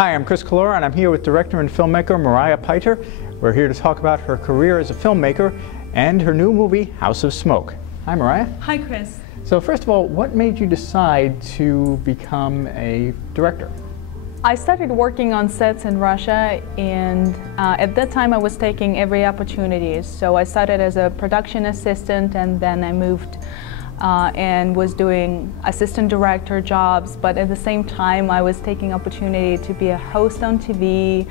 Hi, I'm Chris Collora, and I'm here with director and filmmaker Mariya Pyter. We're here to talk about her career as a filmmaker and her new movie, House of Smoke. Hi, Mariya. Hi, Chris. So first of all, what made you decide to become a director? I started working on sets in Russia, and at that time I was taking every opportunity. So I started as a production assistant, and then I moved and was doing assistant director jobs, but at the same time I was taking opportunity to be a host on TV.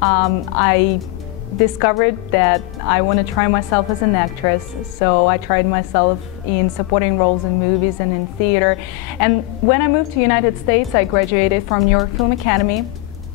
I discovered that I want to try myself as an actress, so I tried myself in supporting roles in movies and in theater. And when I moved to the United States, I graduated from New York Film Academy.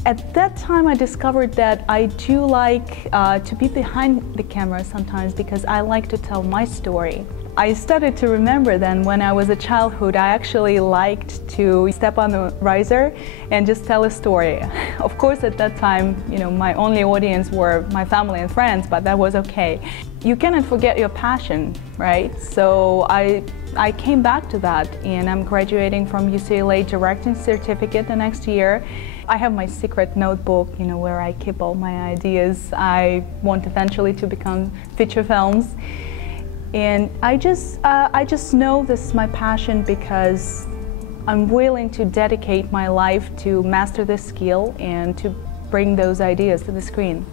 At that time I discovered that I do like to be behind the camera sometimes, because I like to tell my story. I started to remember then when I was a childhood, I actually liked to step on the riser and just tell a story. Of course, at that time, my only audience were my family and friends, but that was okay. You cannot forget your passion, right? So I came back to that, and I'm graduating from UCLA directing certificate the next year. I have my secret notebook, where I keep all my ideas. I want eventually to become feature films. And I just know this is my passion, because I'm willing to dedicate my life to master this skill and to bring those ideas to the screen.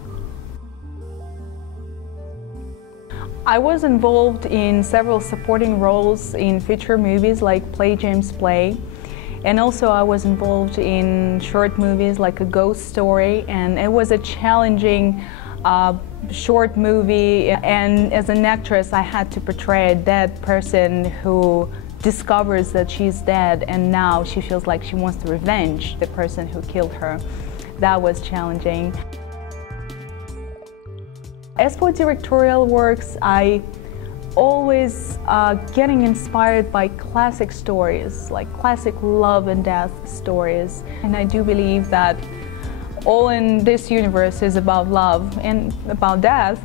I was involved in several supporting roles in feature movies like Play James Play, and also I was involved in short movies like A Ghost Story, and it was a challenging short movie, and as an actress I had to portray a dead person who discovers that she's dead, and now she feels like she wants to revenge the person who killed her. That was challenging. As for directorial works, I always getting inspired by classic stories, like classic love and death stories, and I do believe that all in this universe is about love and about death.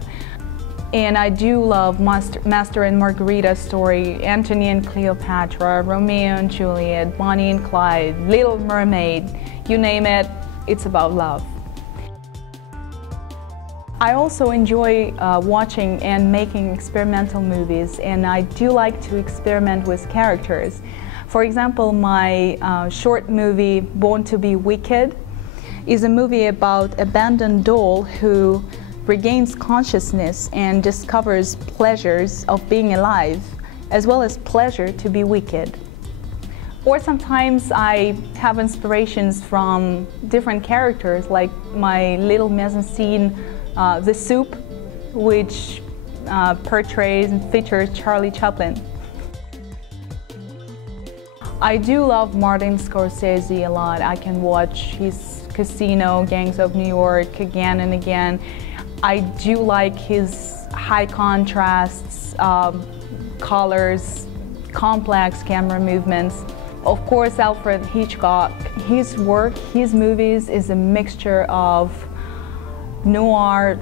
And I do love Master and Margarita story, Antony and Cleopatra, Romeo and Juliet, Bonnie and Clyde, Little Mermaid, you name it, it's about love. I also enjoy watching and making experimental movies, and I do like to experiment with characters. For example, my short movie, Born to be Wicked, is a movie about an abandoned doll who regains consciousness and discovers pleasures of being alive, as well as pleasure to be wicked. Or sometimes I have inspirations from different characters, like my little mise-en-scene, The Soup, which portrays and features Charlie Chaplin. I do love Martin Scorsese a lot. I can watch his Casino, Gangs of New York again and again. I do like his high contrasts, colors, complex camera movements. Of course, Alfred Hitchcock. His work, his movies is a mixture of noir,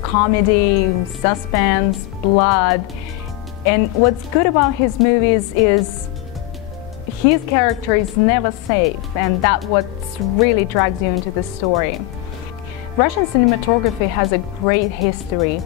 comedy, suspense, blood. And what's good about his movies is his character is never safe, and that's what really drags you into the story. Russian cinematography has a great history.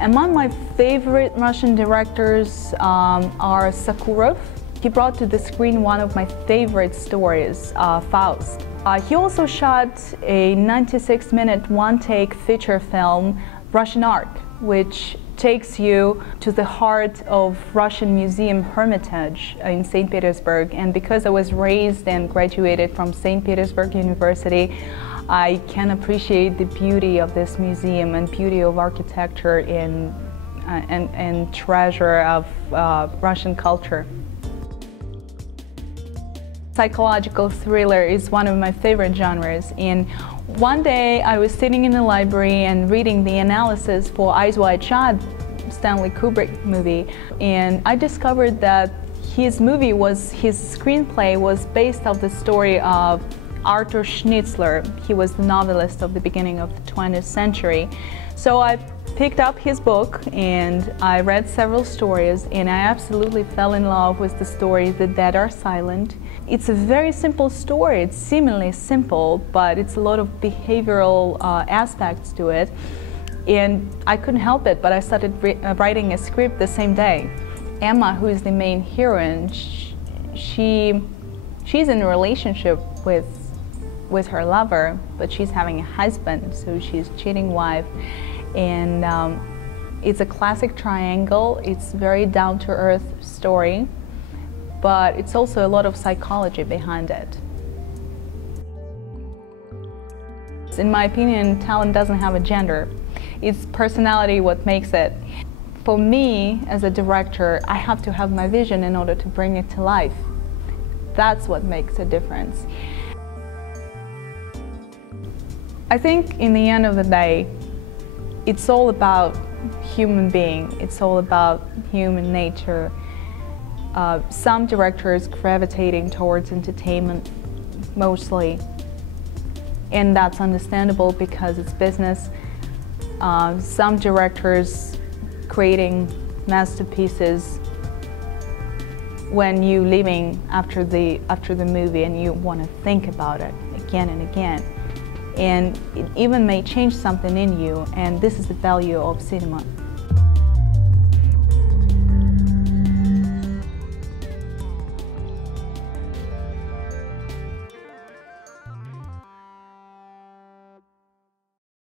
Among my favorite Russian directors are Sakharov. He brought to the screen one of my favorite stories, Faust. He also shot a 96-minute one-take feature film, Russian Art, which takes you to the heart of Russian Museum Hermitage in St. Petersburg. And because I was raised and graduated from St. Petersburg University, I can appreciate the beauty of this museum and beauty of architecture and treasure of Russian culture. Psychological thriller is one of my favorite genres, and one day I was sitting in the library and reading the analysis for Eyes Wide Shut, Stanley Kubrick movie, and I discovered that his screenplay was based off the story of Arthur Schnitzler. He was the novelist of the beginning of the 20th century. So I picked up his book and I read several stories, and I absolutely fell in love with the story The Dead Are Silent. It's a very simple story. It's seemingly simple, but it's a lot of behavioral aspects to it. And I couldn't help it, but I started writing a script the same day. Emma, who is the main heroine, she's in a relationship with her lover, but she's having a husband, so she's a cheating wife. And it's a classic triangle. It's a very down-to-earth story, but it's also a lot of psychology behind it. In my opinion, talent doesn't have a gender. It's personality what makes it. For me, as a director, I have to have my vision in order to bring it to life. That's what makes a difference. I think in the end of the day, it's all about human being. It's all about human nature. Some directors gravitating towards entertainment mostly, and that's understandable because it's business. Some directors creating masterpieces when you're leaving after the movie and you want to think about it again and again. And it even may change something in you, and this is the value of cinema.